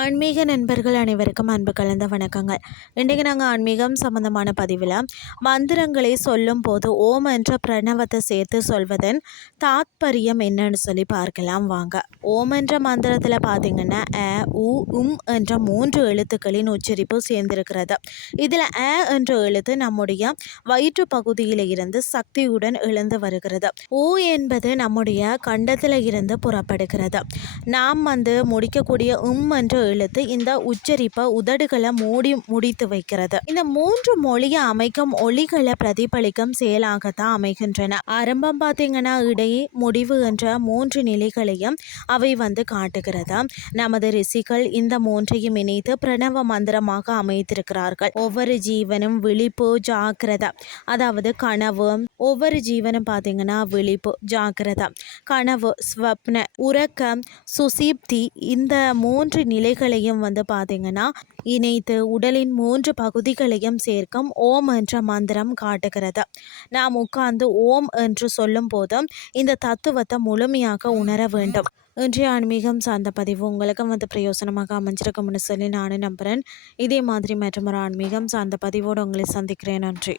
ஆன்மீக நண்பர்கள் அனைவருக்கும் அன்பு கலந்த வணக்கங்கள். இன்றைக்கு நாங்கள் ஆன்மீகம் சம்பந்தமான பதிவில் மந்திரங்களை சொல்லும் போது ஓம் என்ற பிரணவத்தை சேர்த்து சொல்வதன் தாத்பரியம் என்னன்னு சொல்லி பார்க்கலாம் வாங்க. ஓம் என்ற மந்திரத்தில் பார்த்திங்கன்னா அ உ உம் என்ற 3 எழுத்துக்களின் உச்சரிப்பு சேர்ந்திருக்கிறது. இதில் அ என்ற எழுத்து நம்முடைய வயிற்று பகுதியில் இருந்து சக்தியுடன் எழுந்து வருகிறது. ஊ என்பது நம்முடைய கண்டத்தில் இருந்து புறப்படுகிறது. நாம் முடிக்கக்கூடிய என்ற எழுத்து இந்த உச்சரிப்பை உதடுகளை முடித்து வைக்கிறது. இந்த 3 மொழியை அமைக்கும் ஒளிகளை பிரதிபலிக்கும் செயலாகத்தான் அமைகின்றன. ஆரம்பம் பார்த்தீங்கன்னா இடை முடிவு என்ற 3 நிலைகளையும் அவை காட்டுகிறது. நமது ரிஷிகள் இந்த 3ஐயும் இணைத்து பிரணவ மந்திரமாக அமைத்திருக்கிறார்கள். ஒவ்வொரு ஜீவனும் விழிப்பு ஜாக்கிரதை, அதாவது கனவு. ஒவ்வொரு ஜீவனும் பார்த்தீங்கன்னா விழிப்பு ஜாக்கிரதை, கனவு ஸ்வப்ன, உறக்கம், சுசீப்தி, இந்த 3 நிலைகளையும் பார்த்தீங்கன்னா இணைத்து உடலின் 3 பகுதிகளையும் சேர்க்கும் ஓம் என்ற மந்திரம் காட்டுகிறது. நாம் உட்கார்ந்து ஓம் என்று சொல்லும் போதும் இந்த தத்துவத்தை முழுமையாக உணர வேண்டும். இன்றைய ஆன்மீகம் சார்ந்த பதிவு உங்களுக்கு பிரயோசனமாக அமைஞ்சிருக்கும்னு சொல்லி நானும் நம்புகிறேன். இதே மாதிரி மற்றும் ஒரு ஆன்மீகம் சார்ந்த பதிவோடு உங்களை சந்திக்கிறேன். நன்றி.